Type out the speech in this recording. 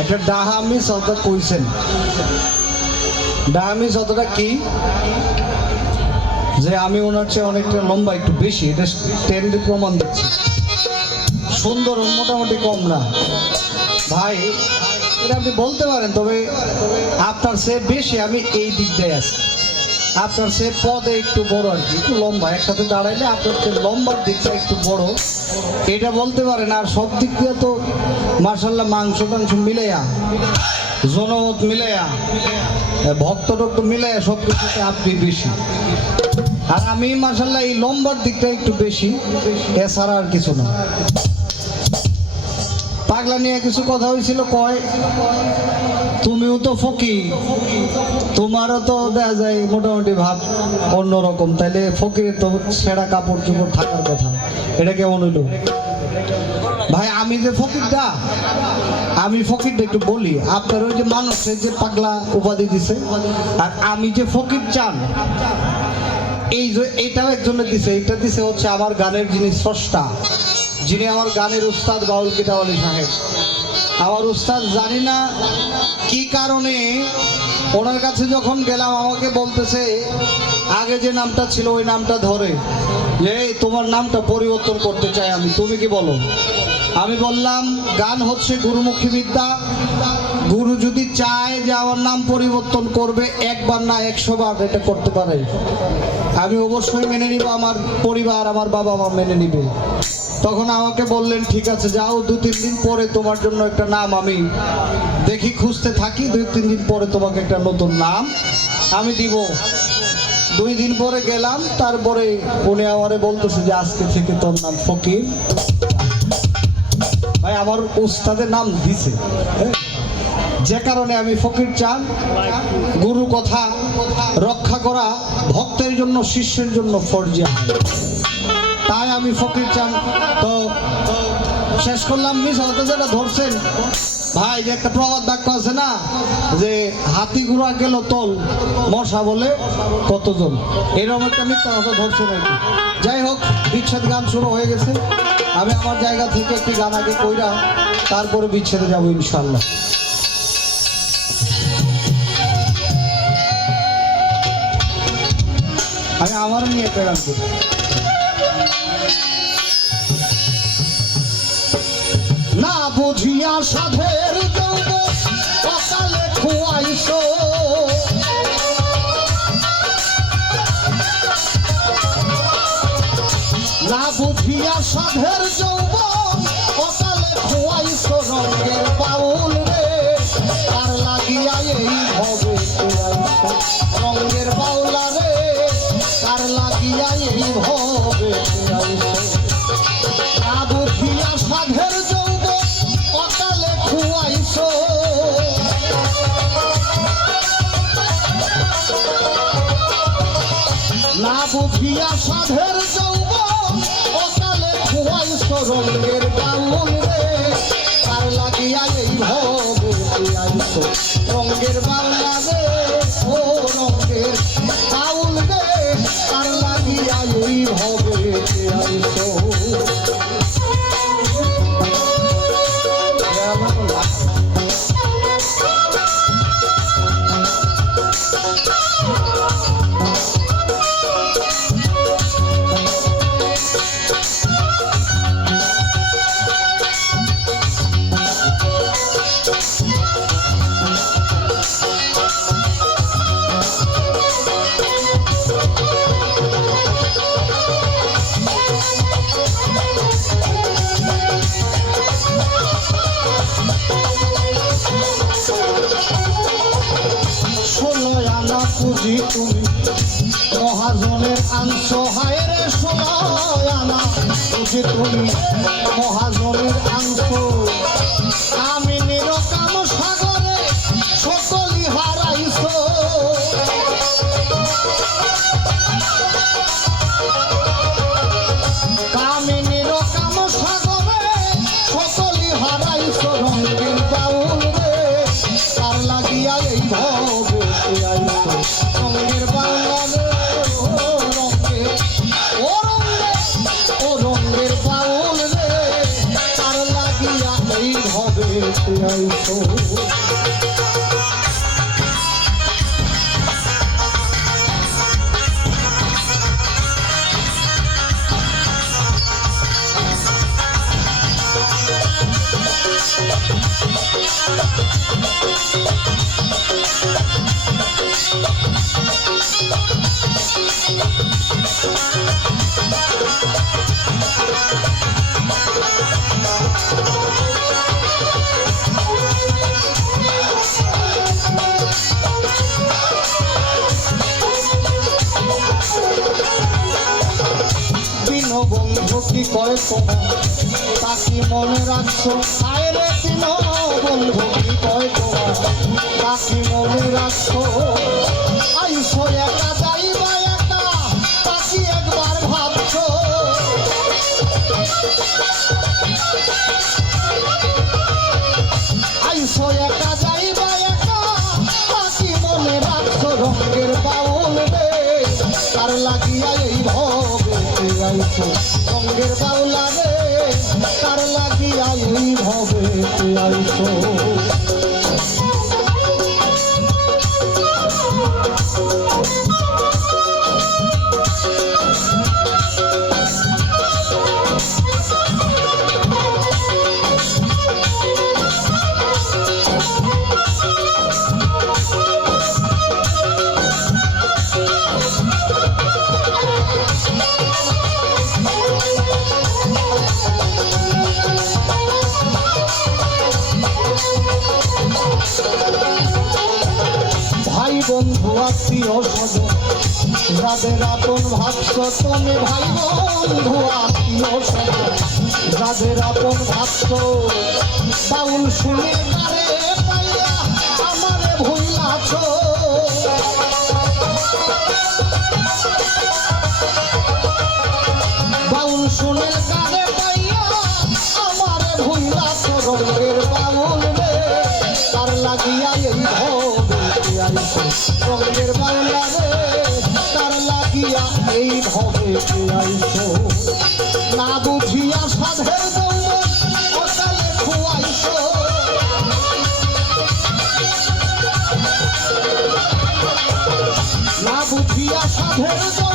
একটা ডাহামি শব্দ কইছেন। ডাহামি শব্দটা কি? যে আমি ওনার চেয়ে অনেকটা লম্বা, একটু বেশি, এটা স্ট্যান্ডে প্রমাণ দিচ্ছি। সুন্দর, মোটামুটি কম না। ভাই, এটা আপনি বলতে পারেন, তবে আপনার সে বেশি আমি এই দিক দিয়ে আছি। আপনার সে পদে একটু বড় আর কি, একটু লম্বা। একসাথে দাঁড়াইলে আপনার লম্বার দিকটা একটু বড়। এটা বলতে পারেন, আর সব দিক দিয়ে তো মার্শাল্লাহ মাংস টাংস মিলাইয়া, জনমত মিলাইয়া ভক্ত টক্ত মিলাইয়া সব কিছুতে আপনি বেশি। আর আমি মার্শাল্লাহ এই লম্বার দিকটা একটু বেশি, এছাড়া আর কিছু না। পাগলা নিয়ে কিছু কথা হয়েছিল, কয়, তুমিও তো ফকি, তোমারও তো দেখা যায় মোটামুটি ভাব অন্যরকম, তাইলে ফকিরের তো সেরা কাপড় চোপড় থাকার কথা। এটা কেমন হইল? ভাই, আমি যে ফকিরটা আমি ফকিরটা একটু বলি, আপনার ওই যে মানুষের যে পাগলা উপাধি দিছে, আর আমি যে ফকির চান, এই যে এটাও একজনের দিছে, এটা দিছে হচ্ছে আমার গানের যিনি স্রষ্টা, যিনি আমার গানের উস্তাদ বাউল কিতাব সাহেব। আমার উস্তাদ জানি না কি কারণে ওনার কাছে যখন গেলাম, আমাকে বলতেছে আগে যে নামটা ছিল, ওই নামটা ধরে। যে তোমার নামটা পরিবর্তন করতে চাই আমি। তুমি কি বলো? আমি বললাম, গান হচ্ছে গুরুমুখী বিদ্যা। গুরু যদি চায় যে আমার নাম পরিবর্তন করবে, একবার না একশো বার এটা করতে পারে। আমি অবশ্যই মেনে নিব, আমার পরিবার, আমার বাবা মা মেনে নিবে। তখন আমাকে বললেন, ঠিক আছে, যাও দু তিন দিন পরে তোমার জন্য একটা নাম আমি দেখি, খুঁজতে থাকি। দুই, তিন দিন পরে তোমাকে একটা নতুন নাম আমি দিব। দুই দিন পরে গেলাম, তারপরে উনি আমারে বলতেছে যে আজকে থেকে তোর নাম ফকির। ভাই, আমার উস্তাদের নাম দিছে। হ্যাঁ? যে কারণে আমি ফকির চান। গুরু কথা রক্ষা করা ভক্তের জন্য, শিষ্যের জন্য ফরজিয়া তাই আমি ফকির চান। তো শেষ করলাম, মিস হতে যেটা ধরছেন। ভাই, যে একটা প্রবাদ বাক্য আছে না যে হাতি ঘোড়া গেল তল, মশা বলে কতজন? এরকম একটা মিথ্যা কথা ধরছেন আর কি যাই হোক, বিচ্ছেদ গান শুরু হয়ে গেছে। আমি আমার জায়গা থেকে একটি গান আগে কইরা তারপরে বিচ্ছেদে যাব ইনশাল্লাহ আমি আমার নিয়ে একটা গান করি। না বুঝিয়া সাধের খুয়াইছো না বুঝিয়া সাধের যৌব অকালে খুয়াইছো রঙের বাউল রে। তার লাগিয়া এই হবে খুয়াইছো সাধের যৌব অকালে খুয়াইছো রঙের বাউল পুঁজি তুমি। মহাজনের আংশ হায় রে আনা খুঁজি তুমি মহাজনের আংশ আইছো দিন বন্ধু কি কয় তোমার তাকি মনে রাখছো আয় রে দিন বন্ধু কি কয় তোমার তাকি মনে রাখছো আইসো একা যাইবা একা তাকি একবার ভাবছ আইসো একা যাইবা একা তাকি মনে রাখছো রঙের বাউল রে তার লাগিয়া এই ভবে আইসো রঙের বাউলা রে তার লাগিয়া এই ভবে আইসো আত্মীয় স্বজন যাদের আপন ভাবছ তুমি ভাই বন্ধু আত্মীয় স্বজন যাদের আপন ভাবছ বাউল শুনে কারে পাইয়া আমারে ভুলাছ। বাউল শুনে কারে পাইয়া আমারে ভুলাছ। রঙের বাউল রঙের রে তার লাগিয়া এই ভবে আইছো না বুঝিয়া সাধের অকালে খুয়াইছো। না বুঝিয়া সাধের